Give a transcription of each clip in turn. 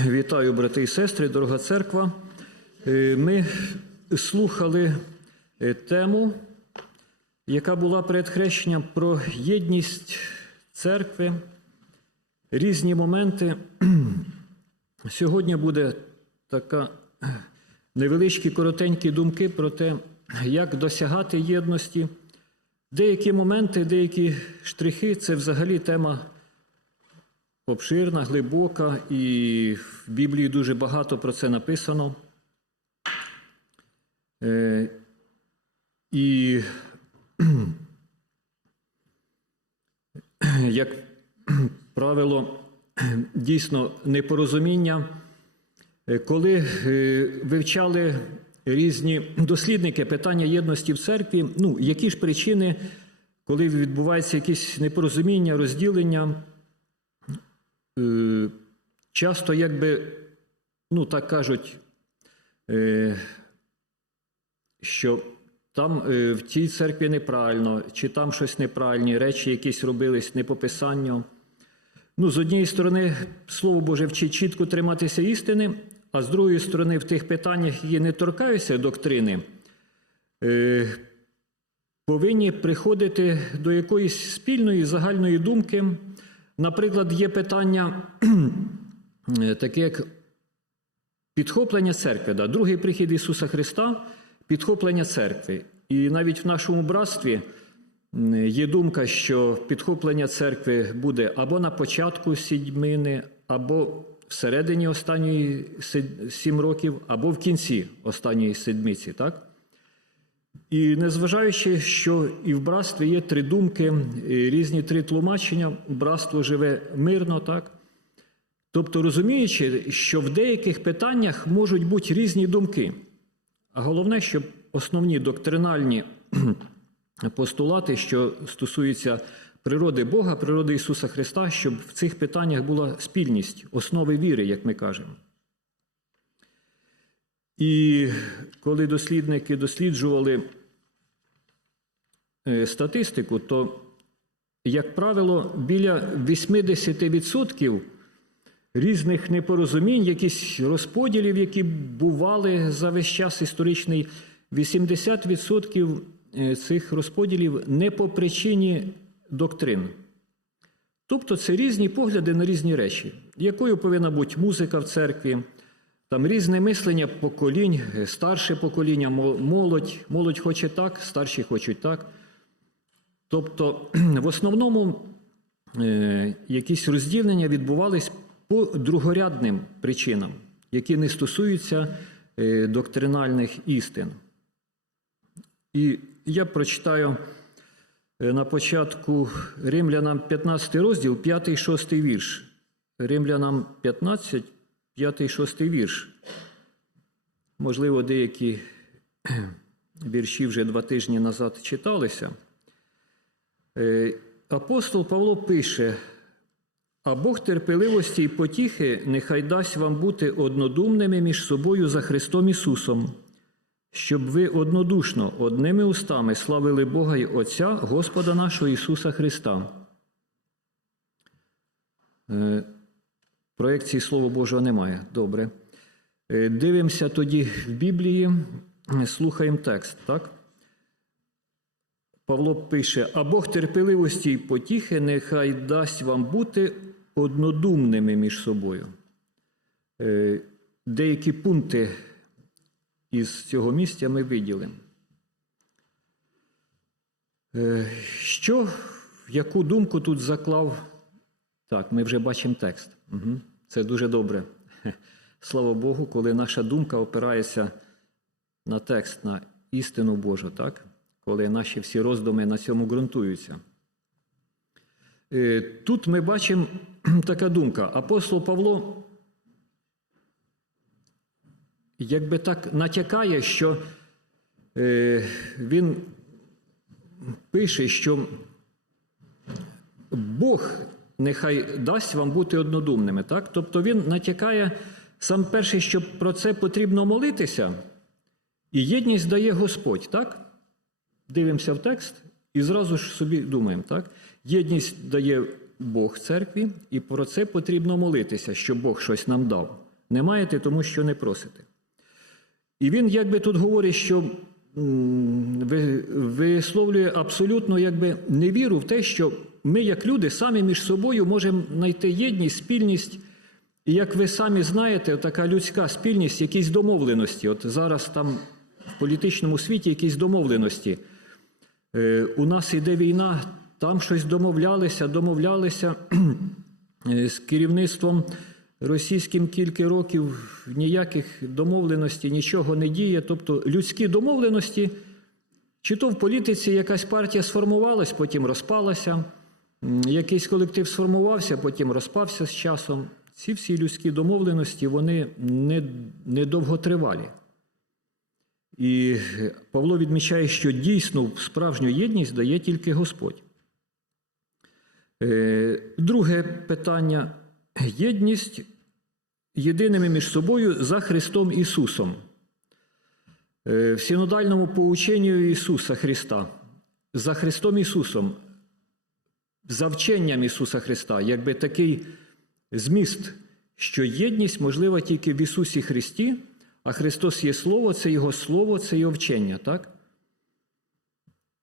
Вітаю, брати і сестри, дорога церква. Е, Ми слухали е, тему, яка була перед хрещенням про єдність церкви, різні моменти. Сьогодні буде така невеличкі коротенькі думки про те, як досягати єдності. Деякі моменти, деякі штрихи це взагалі тема обширна, глибока, і в Біблії дуже багато про це написано. Е, І як правило, дійсно непорозуміння, е, коли е, вивчали різні дослідники питання єдності в церкві, ну, які ж причини, коли відбувається якісь непорозуміння, розділення, е, часто, якби, ну так кажуть, е, що там е, в тій церкві неправильно, чи там щось неправильні, речі якісь робились не по писанню. Ну, з однієї сторони, Слово Боже вчить чітко триматися істини, а з другої сторони, в тих питаннях, які не торкаються доктрини, е, повинні приходити до якоїсь спільної загальної думки. Наприклад, є питання таке, як підхоплення церкви, да? другий прихід Ісуса Христа, підхоплення церкви. І навіть в нашому братстві є думка, що підхоплення церкви буде або на початку сідьмини, або всередині останньої сім років, або в кінці останньої седмиці. Так? І незважаючи, що і в братстві є три думки, різні три тлумачення, братство живе мирно, так? Тобто розуміючи, що в деяких питаннях можуть бути різні думки. А головне, щоб основні доктринальні постулати, що стосуються природи Бога, природи Ісуса Христа, щоб в цих питаннях була спільність, основи віри, як ми кажемо. І коли дослідники досліджували е, статистику, то, як правило, біля 80% різних непорозумінь, якісь розподілів, які бували за весь час історичний, 80% е, цих розподілів не по причині доктрин. Тобто це різні погляди на різні речі, якою повинна бути музика в церкві, там різне мислення поколінь, е, старше покоління, молодь, молодь хоче так, старші хочуть так. Тобто, в основному е, якісь розділення відбувались по другорядним причинам, які не стосуються е, доктринальних істин. І я прочитаю на початку Римлянам 15 розділ, 5 6 вірш. Римлянам 15, 5 6 вірш. Можливо, деякі вірші вже два тижні назад читалися. Е, Апостол Павло пише: а Бог терпеливості і потіхи нехай дасть вам бути однодумними між собою за Христом Ісусом, щоб ви однодушно, одними устами славили Бога і Отця, Господа нашого Ісуса Христа. Проекції Слова Божого немає. Добре. Е, Дивимося тоді в Біблії, слухаємо текст, так? Павло пише: а Бог терпеливості й потіхи нехай дасть вам бути однодумними між собою. Е, Деякі пункти із цього місця ми виділимо. Е, Що, яку думку тут заклав? Так, ми вже бачимо текст. Угу. Це дуже добре. Слава Богу, коли наша думка опирається на текст, на істину Божу, так? коли наші всі роздуми на цьому ґрунтуються. Е, Тут ми бачимо така думка. Апостол Павло якби так натякає, що е, він пише, що Бог нехай дасть вам бути однодумними. Так? Тобто він натякає сам перший, що про це потрібно молитися, і єдність дає Господь. так? Дивимося в текст і зразу ж собі думаємо, так? Єдність дає Бог церкві, і про це потрібно молитися, щоб Бог щось нам дав. Не маєте, тому що не просите. І він якби тут говорить, що висловлює абсолютно якби невіру в те, що ми, як люди, самі між собою можемо знайти єдність, спільність. І як ви самі знаєте, така людська спільність, якісь домовленості. От зараз там в політичному світі якісь домовленості. Е, у нас йде війна, там щось домовлялися, домовлялися е, з керівництвом російським кілька років ніяких домовленостей, нічого не діє. Тобто людські домовленості, чи то в політиці якась партія сформувалась, потім розпалася, якийсь колектив сформувався, потім розпався з часом. Ці всі людські домовленості вони не, не довготривалі. І Павло відмічає, що дійсно справжню єдність дає тільки Господь. Е, Друге питання єдність єдиними між собою за Христом Ісусом. Е, В синодальному поученню Ісуса Христа, за Христом Ісусом, за вченням Ісуса Христа, якби такий зміст, що єдність можлива тільки в Ісусі Христі, а Христос є Слово, це Його Слово, це Його вчення, так?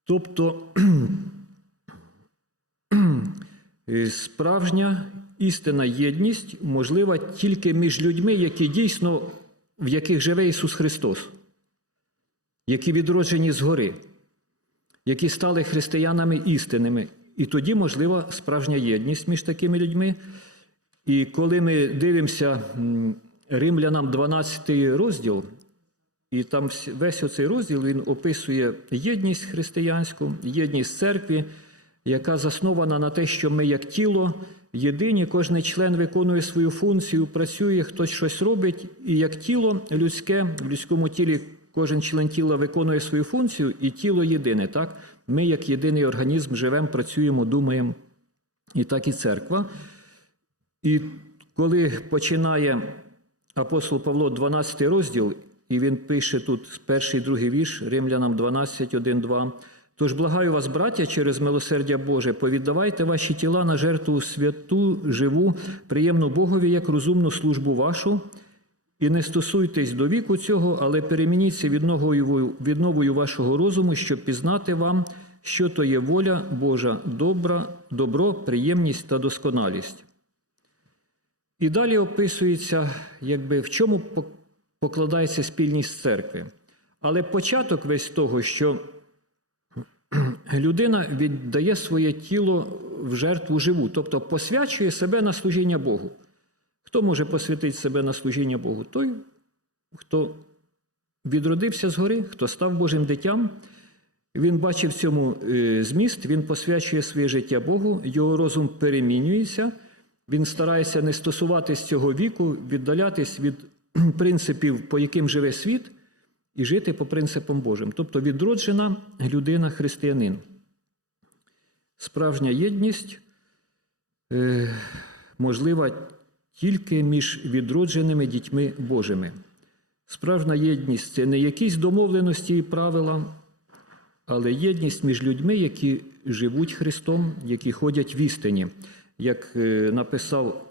Тобто справжня істинна єдність можлива тільки між людьми, які дійсно, в яких живе Ісус Христос, які відроджені згори, які стали християнами істинними. І тоді можлива справжня єдність між такими людьми. І коли ми дивимося Римлянам 12 розділ, і там весь оцей розділ він описує єдність християнську, єдність церкві, яка заснована на те, що ми як тіло єдині, кожен член виконує свою функцію, працює, хтось щось робить, і як тіло людське, в людському тілі кожен член тіла виконує свою функцію, і тіло єдине. Так? Ми, як єдиний організм, живемо, працюємо, думаємо, і так і церква. І коли починає апостол Павло 12 розділ, і він пише тут перший другий вірш Римлянам 12, 1, 2. Тож благаю вас, браття, через милосердя Боже, повіддавайте ваші тіла на жертву святу, живу, приємну Богові, як розумну службу вашу, і не стосуйтесь до віку цього, але перемініться відновою, вашого розуму, щоб пізнати вам, що то є воля Божа, добра, добро, приємність та досконалість. І далі описується, якби в чому покладається спільність церкви. Але початок весь того, що людина віддає своє тіло в жертву живу, тобто посвячує себе на служіння Богу. Хто може посвятити себе на служіння Богу? Той, хто відродився згори, хто став Божим дитям. Він бачив в цьому е, зміст, він посвячує своє життя Богу, його розум перемінюється, він старається не стосуватись цього віку, віддалятись від принципів, по яким живе світ, і жити по принципам Божим. Тобто відроджена людина християнин. Справжня єдність е, можлива тільки між відродженими дітьми Божими. Справжня єдність це не якісь домовленості і правила, але єдність між людьми, які живуть Христом, які ходять в істині. Як е, написав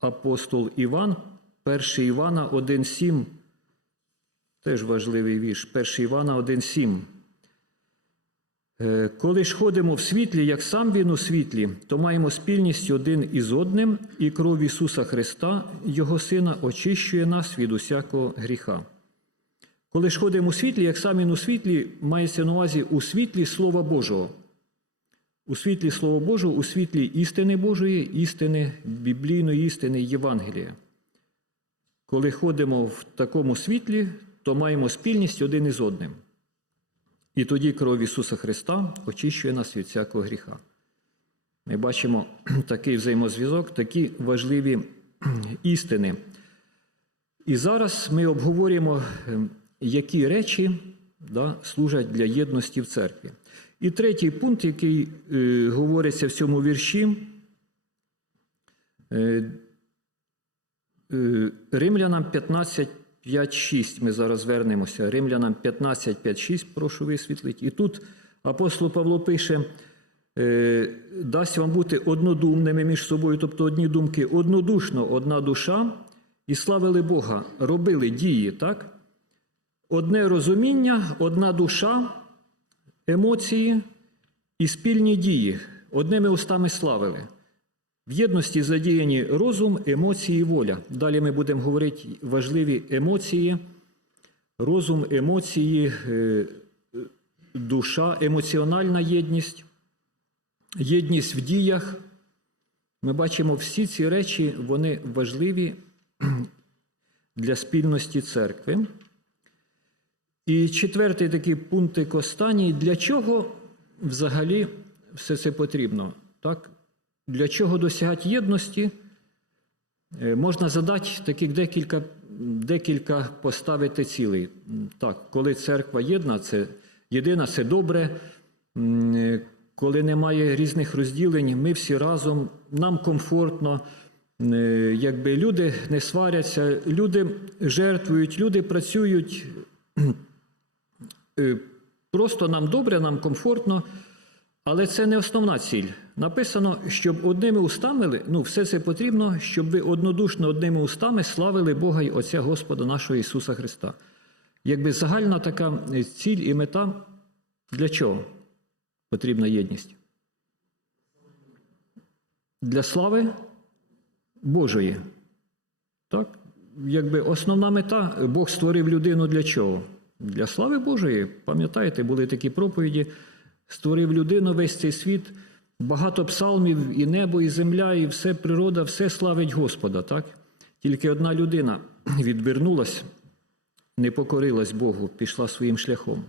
апостол Іван, 1 Івана 1,7, теж важливий вірш, 1 Івана 1,7. Е, Коли ж ходимо в світлі, як сам він у світлі, то маємо спільність один із одним, і кров Ісуса Христа, Його Сина, очищує нас від усякого гріха. Коли ж ходимо у світлі, як сам він у світлі, мається на увазі у світлі Слова Божого. У світлі Слова Божого, у світлі істини Божої, істини, біблійної істини Євангелія. Коли ходимо в такому світлі, то маємо спільність один із одним. І тоді кров Ісуса Христа очищує нас від всякого гріха. Ми бачимо такий взаємозв'язок, такі важливі істини. І зараз ми обговорюємо, е, які речі да, служать для єдності в церкві. І третій пункт, який е, говориться в цьому вірші, е, е, Римлянам 15, 5, 6. Ми зараз вернемося. Римлянам 15, 5, 6, прошу висвітлити. І тут апостол Павло пише: е, дасть вам бути однодумними між собою, тобто одні думки, однодушно, одна душа, і славили Бога, робили дії, так? Одне розуміння, одна душа, емоції і спільні дії, одними устами славили. В єдності задіяні розум, емоції воля. Далі ми будемо говорити важливі емоції, розум, емоції, е, душа, емоціональна єдність, єдність в діях. Ми бачимо всі ці речі, вони важливі для спільності церкви. І четвертий такий пунктик останній. Для чого взагалі все це потрібно? Так? Для чого досягати єдності? Е, Можна задати таких декілька, декілька поставити цілей. Так, коли церква єдна, це єдина, це добре. Е, Коли немає різних розділень, ми всі разом, нам комфортно, Е, якби люди не сваряться, люди жертвують, люди працюють. Просто нам добре, нам комфортно, але це не основна ціль. Написано, щоб одними устами, ну, все це потрібно, щоб ви однодушно одними устами славили Бога і Отця Господа нашого Ісуса Христа. Якби загальна така е, ціль і мета для чого потрібна єдність? Для слави Божої. Так? Якби основна мета Бог створив людину для чого? Для слави Божої. Пам'ятаєте, були такі проповіді. Створив людину весь цей світ, багато псалмів, і небо, і земля, і все природа, все славить Господа. Так? Тільки одна людина відвернулась, не покорилась Богу, пішла своїм шляхом.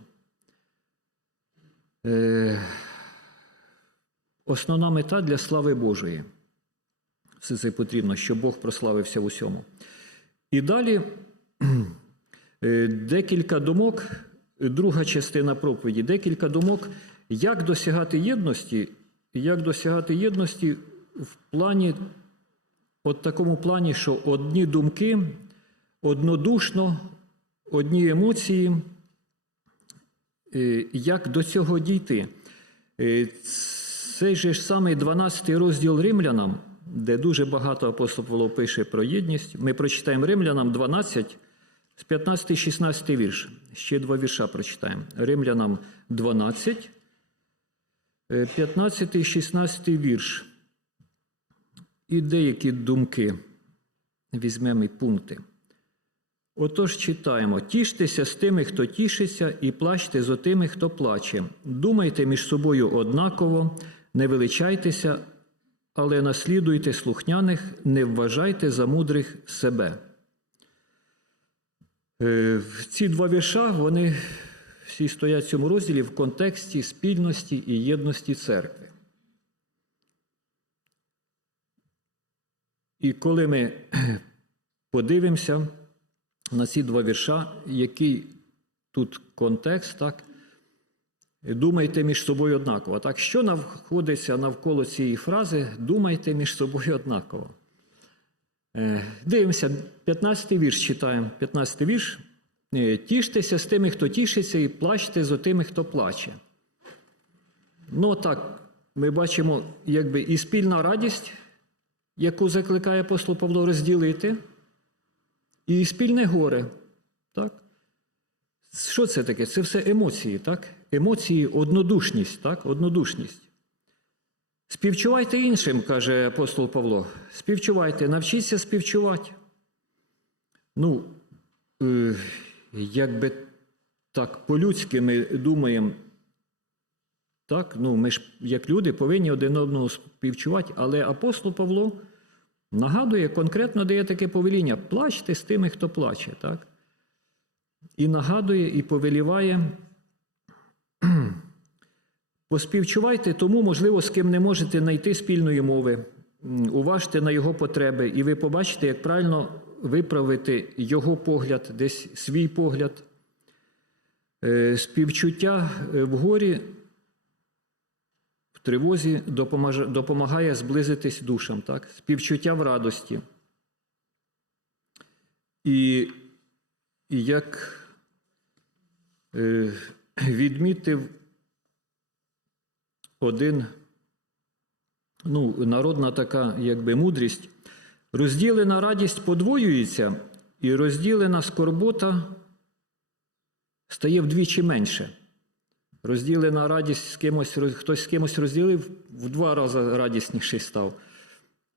Е, Основна мета для слави Божої. Все це потрібно, щоб Бог прославився в усьому. І далі е, декілька думок, друга частина проповіді, декілька думок, як досягати єдності, як досягати єдності в плані, от такому плані, що одні думки, однодушно, одні емоції, Е, як до цього дійти. Е, Цей же ж самий 12 розділ римлянам, де дуже багато апостол Павло пише про єдність. Ми прочитаємо римлянам 12 з 15-16 вірш. Ще два вірша прочитаємо. Римлянам 12, 15 16 вірш. І деякі думки візьмемо і пункти. Отож читаємо: тіштеся з тими, хто тішиться, і плачте з отими, хто плаче. Думайте між собою однаково, не величайтеся, але наслідуйте слухняних, не вважайте за мудрих себе. Е, Ці два вірша вони всі стоять в цьому розділі в контексті спільності і єдності церкви. І коли ми подивимося на ці два вірша, який тут контекст, так? Думайте між собою однаково. Так, що знаходиться навколо цієї фрази думайте між собою однаково. Е, Дивимося, 15 вірш читаємо. 15 вірш. Е, Тіштеся з тими, хто тішиться, і плачте з тими, хто плаче. Ну так, ми бачимо, якби і спільна радість, яку закликає апостол Павло розділити, і спільне горе. Так? Що це таке? Це все емоції, так? Емоції, однодушність, так? Однодушність. Співчувайте іншим, каже апостол Павло. Співчувайте, навчіться співчувати. Ну, е, якби так по-людськи ми думаємо, так, ну, ми ж, як люди, повинні один одного співчувати, але апостол Павло нагадує, конкретно дає таке повеління: плачте з тими, хто плаче. так? І нагадує, і повеліває. Поспівчувайте тому, можливо, з ким не можете знайти спільної мови, уважте на його потреби, і ви побачите, як правильно виправити його погляд, десь свій погляд. Е, Співчуття е, в горі, в тривозі допомагає зблизитись душам, так? співчуття в радості. І як е, відмітив один ну, народна така якби мудрість. Розділена радість подвоюється, і розділена скорбота стає вдвічі менше. Розділена радість з кимось, хтось з кимось розділив, в два рази радісніший став.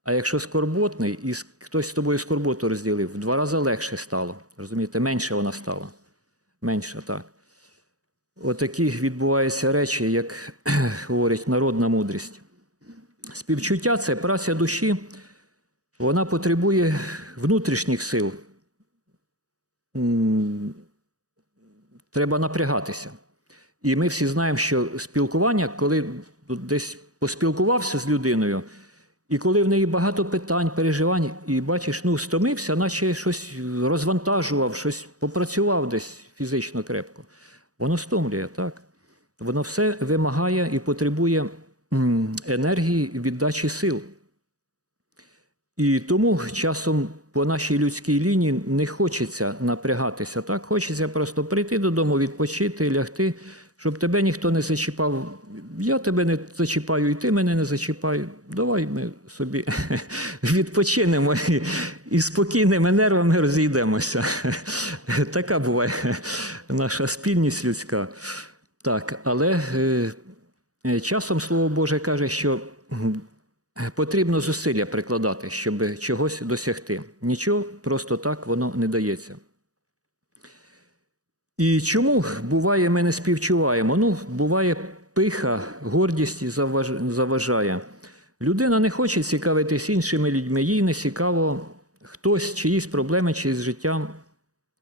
А якщо скорботний, і хтось з тобою скорботу розділив, в два рази легше стало. Розумієте, менше вона стала. Менша, так. Отакі відбуваються речі, як говорить народна мудрість. Співчуття це праця душі, вона потребує внутрішніх сил. Треба напрягатися. І ми всі знаємо, що спілкування, коли десь поспілкувався з людиною, і коли в неї багато питань, переживань, і бачиш, ну, стомився, наче щось розвантажував, щось попрацював десь фізично крепко. Воно стомлює, так? Воно все вимагає і потребує енергії віддачі сил. І тому часом по нашій людській лінії не хочеться напрягатися. Так? Хочеться просто прийти додому, відпочити, лягти, щоб тебе ніхто не зачіпав. Я тебе не зачіпаю, і ти мене не зачіпай. Давай ми собі відпочинемо і, і спокійними нервами розійдемося. Така буває наша спільність людська. Так, але е, е, часом Слово Боже каже, що потрібно зусилля прикладати, щоб чогось досягти. Нічого просто так воно не дається. І чому буває, ми не співчуваємо? Ну, буває пиха, гордість заважає. Людина не хоче цікавитись іншими людьми, їй не цікаво хтось, чиїсь проблеми, чиїсь життя.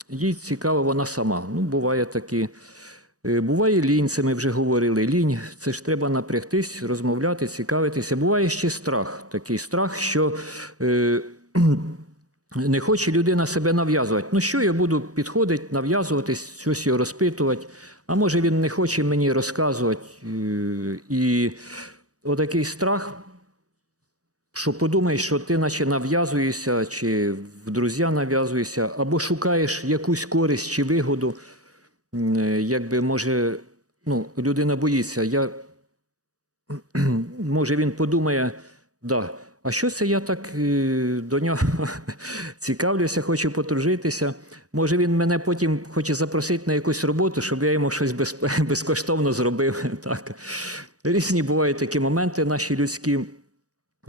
Їй цікава вона сама. Ну, буває такі. Е, Буває лінь, це ми вже говорили. Лінь це ж треба напрягтись, розмовляти, цікавитися. Буває ще страх, такий страх, що е, не хоче людина себе нав'язувати. Ну що я буду підходити, нав'язуватись, щось його розпитувати, а може він не хоче мені розказувати. Е, І отакий страх, що подумаєш, що ти наче нав'язуєшся, чи в друзі нав'язуєшся, або шукаєш якусь користь чи вигоду. Е, Якби може, ну, людина боїться, я, може він подумає, да, а що це я так е, до нього цікавлюся, хочу подружитися. Може він мене потім хоче запросити на якусь роботу, щоб я йому щось без, безкоштовно зробив. Так. Різні бувають такі моменти наші людські.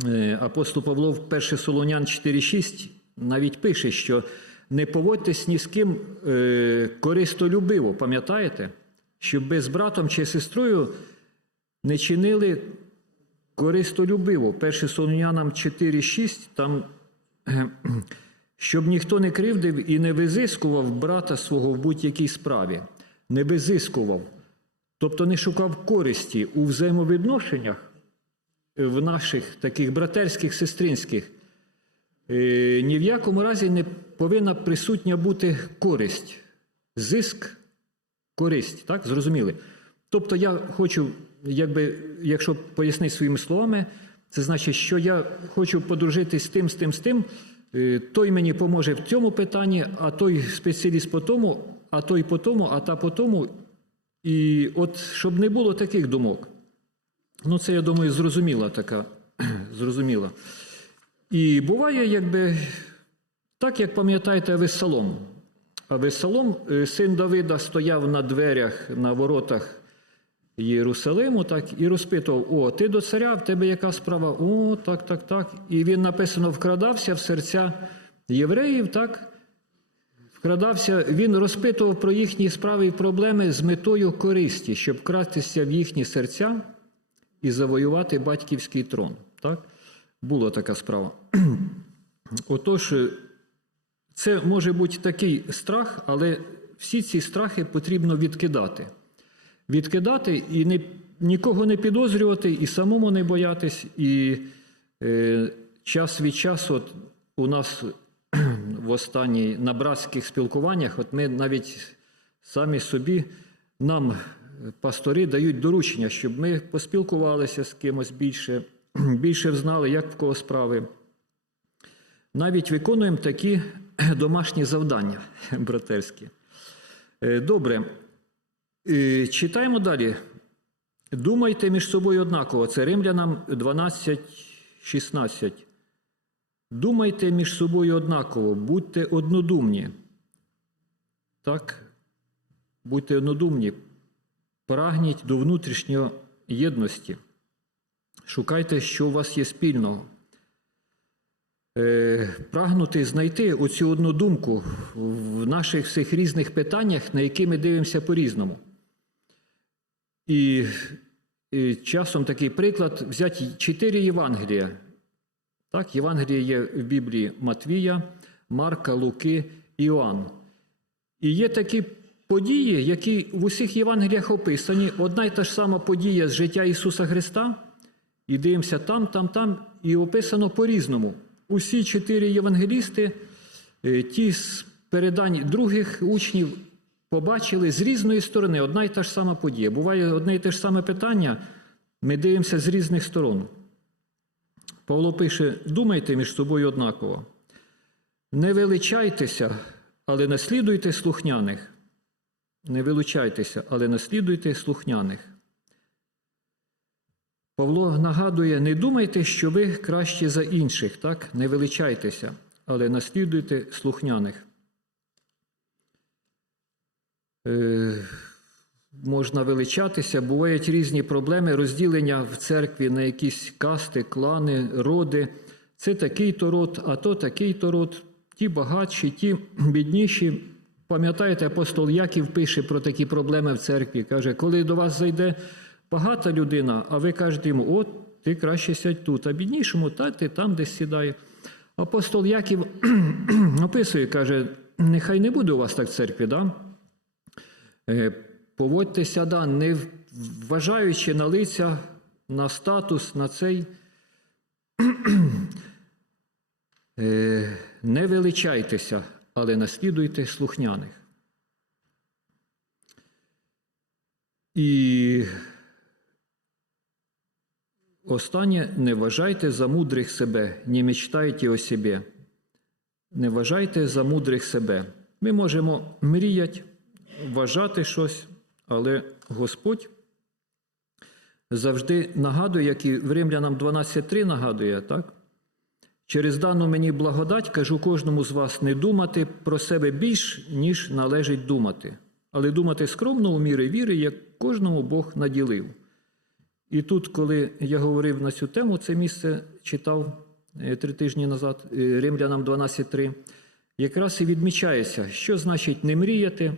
Е, Апостол Павло в 1 Солонян 4,6 навіть пише, що не поводьтесь ні з ким е, користолюбиво, пам'ятаєте? Щоб ви з братом чи сестрою не чинили користолюбиво. 1 Солонянам 4,6 там, е, щоб ніхто не кривдив і не визискував брата свого в будь-якій справі. Не визискував, тобто не шукав користі у взаємовідношеннях в наших таких братерських, сестринських, ні в якому разі не повинна присутня бути користь, зиск, користь. Так, зрозуміли? Тобто я хочу, якби, якщо пояснити своїми словами, це значить, що я хочу подружитись з тим, з тим, з тим. е, Той мені поможе в цьому питанні, а той спеціаліст по тому, а той по тому, а та по тому. І от щоб не було таких думок. Ну, це, я думаю, зрозуміла така. зрозуміла. І буває, якби так, як пам'ятаєте, Авесалом. Авесалом, е, син Давида, стояв на дверях, на воротах Єрусалиму, так, і розпитував: О, ти до царя, в тебе яка справа? О, так, так, так. І він написано вкрадався в серця євреїв, так? Вкрадався, він розпитував про їхні справи і проблеми з метою користі, щоб вкратися в їхні серця і завоювати батьківський трон. Так? Була така справа. Отож, е, це може бути такий страх, але всі ці страхи потрібно відкидати. Відкидати і не, нікого не підозрювати, і самому не боятись. І е, час від часу от у нас в останній на братських спілкуваннях, от ми навіть самі собі, нам пастори дають доручення, щоб ми поспілкувалися з кимось більше, більше знали, як в кого справи. Навіть виконуємо такі домашні завдання братерські. Е, Добре. Е, Читаємо далі. Думайте між собою однаково. Це Римлянам 12, 16. Думайте між собою однаково, будьте однодумні. Так, будьте однодумні, прагніть до внутрішньої єдності. Шукайте, що у вас є спільного. Е, прагнути знайти оцю одну думку в наших всіх різних питаннях, на які ми дивимося по-різному. І, і часом такий приклад взяти чотири Євангелія. Так, Євангелія є в Біблії Матвія, Марка, Луки, Іоанн. І є такі події, які в усіх Євангеліях описані. Одна й та ж сама подія з життя Ісуса Христа. І дивимося там, там, там, і описано по-різному. Усі чотири євангелісти, е, ті з передань других учнів, побачили з різної сторони одна й та ж сама подія. Буває одне і те ж саме питання, ми дивимося з різних сторон. Павло пише: думайте між собою однаково. Не величайтеся, але наслідуйте слухняних. Не вилучайтеся, але наслідуйте слухняних. Павло нагадує: не думайте, що ви кращі за інших, так? Не величайтеся, але наслідуйте слухняних. Е, можна величатися, бувають різні проблеми, розділення в церкві на якісь касти, клани, роди. Це такий-то род, а то такий-то род, ті багатші, ті бідніші. Пам'ятаєте, апостол Яків пише про такі проблеми в церкві. Каже, коли до вас зайде багата людина, а ви кажете йому, от ти краще сядь тут, а біднішому, та ти там десь сідає. Апостол Яків описує, каже, нехай не буде у вас так в церкві, да? Е, поводьтеся, да, не вважаючи на лиця, на статус, на цей. Е, Не величайтеся, але наслідуйте слухняних. І останнє не вважайте за мудрих себе, не мечтайте о себе. Не вважайте за мудрих себе. Ми можемо мріяти, вважати щось, але Господь завжди нагадує, як і в Римлянам 12.3 нагадує, так? Через дану мені благодать кажу кожному з вас не думати про себе більш, ніж належить думати, але думати скромно у міри віри, як кожному Бог наділив. І тут, коли я говорив на цю тему, це місце читав е, три тижні назад, е, Римлянам 12.3, якраз і відмічається, що значить не мріяти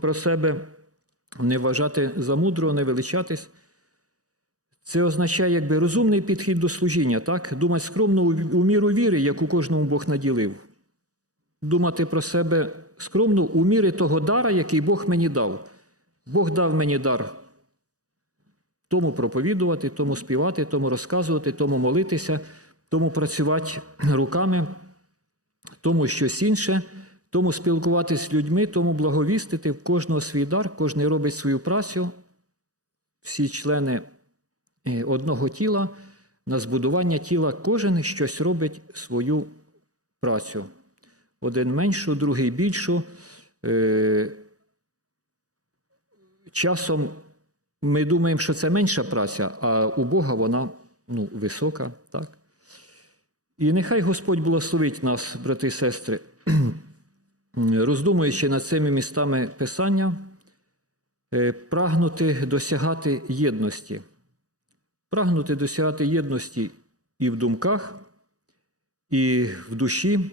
про себе, не вважати за мудрого, не величатись. Це означає якби розумний підхід до служіння, так? Думати скромно у міру віри, яку кожному Бог наділив. Думати про себе скромно у мірі того дара, який Бог мені дав. Бог дав мені дар тому проповідувати, тому співати, тому розказувати, тому молитися, тому працювати руками, тому щось інше, тому спілкуватися з людьми, тому благовістити в кожного свій дар, кожен робить свою працю, всі члени е, одного тіла, на збудування тіла, кожен щось робить свою працю. Один меншу, другий більшу. Е, Часом ми думаємо, що це менша праця, а у Бога вона ну, висока. так? І нехай Господь благословить нас, брати і сестри, роздумуючи над цими містами Писання, е, прагнути досягати єдності, прагнути досягати єдності і в думках, і в душі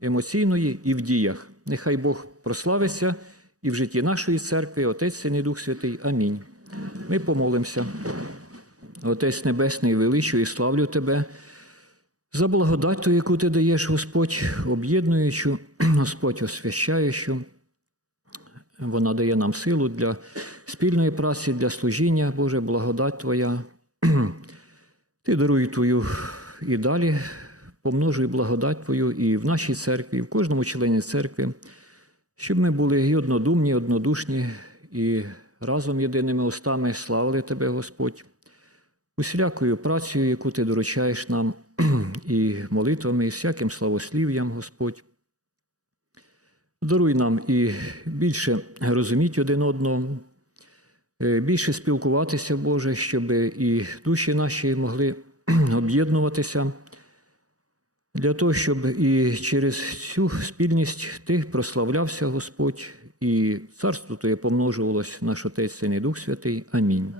емоційної, і в діях. Нехай Бог прославиться і в житті нашої церкви, Отець Син і Дух Святий. Амінь. Ми помолимося. Отець Небесний, величу і славлю Тебе за благодать, ту, яку Ти даєш, Господь, об'єднуючу, Господь освящаючу. Вона дає нам силу для спільної праці, для служіння, Боже, благодать Твоя. Ти даруй Твою і далі, помножуй благодать Твою і в нашій церкві, і в кожному члені церкви, щоб ми були і однодумні, і однодушні, і разом єдиними устами славили Тебе, Господь, усілякою працею, яку Ти доручаєш нам, і молитвами, і всяким славослів'ям, Господь. Даруй нам і більше розуміти один одного, е, більше спілкуватися, Боже, щоб і душі наші могли об'єднуватися для того, щоб і через цю спільність ти прославлявся Господь, і царство Твоє помножувалось наш Отець Син і Дух Святий. Амінь.